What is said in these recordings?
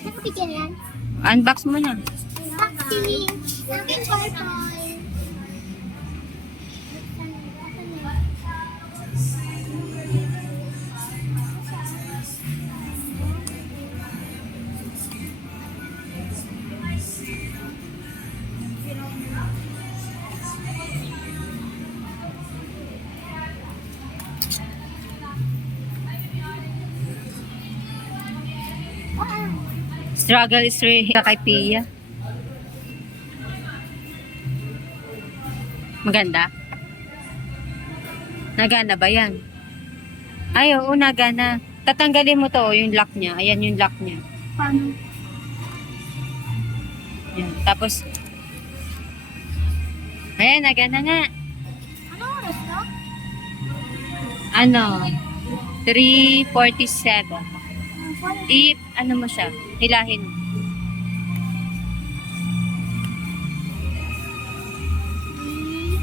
Nakapigyan yan. Unbox mo na. Unboxing. Aking purple. Struggle is real kay Pia. Maganda? Nagana ba yan? Ay, oo, nagana. Tatanggalin mo to, yung lock niya. Ayan yung lock niya. Paano? Yan. Tapos, ayan, nagana nga. Ano oras to? Ano? 3:47. Ano mo siya? Hilahin mo.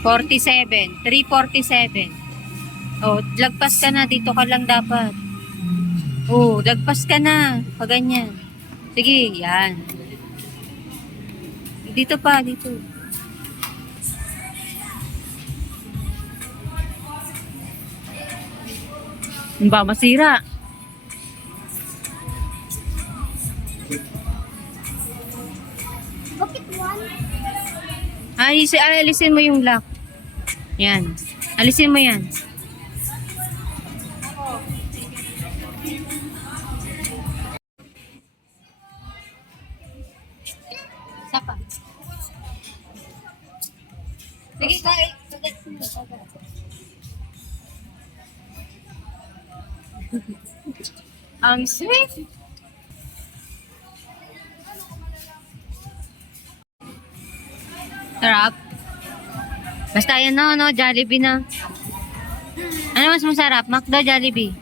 3:47. Oh, lagpas ka na. Dito ka lang dapat. Oh, lagpas ka na. Pag ganyan. Sige, yan. Dito pa, dito. Ano ba, masira? Bakit one? Alisin mo yung lock. Yan. Alisin mo yan. Sapa. Sige, kaya. Ang sweet. Sarap. Basta yan no, Jollibee na. Ano mas masarap? McDo, Jollibee?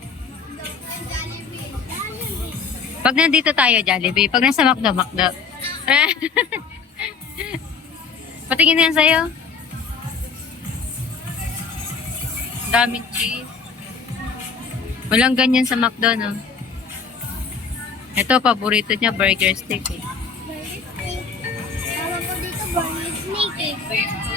Pag nandito tayo, Jollibee. Pag nasa McDo, McDo. Patingin yan sa'yo. Daming cheese. Walang ganyan sa McDo, no? Ito, paborito niya, burger steak eh. Burger steak. Tawag ko dito burger snake eh.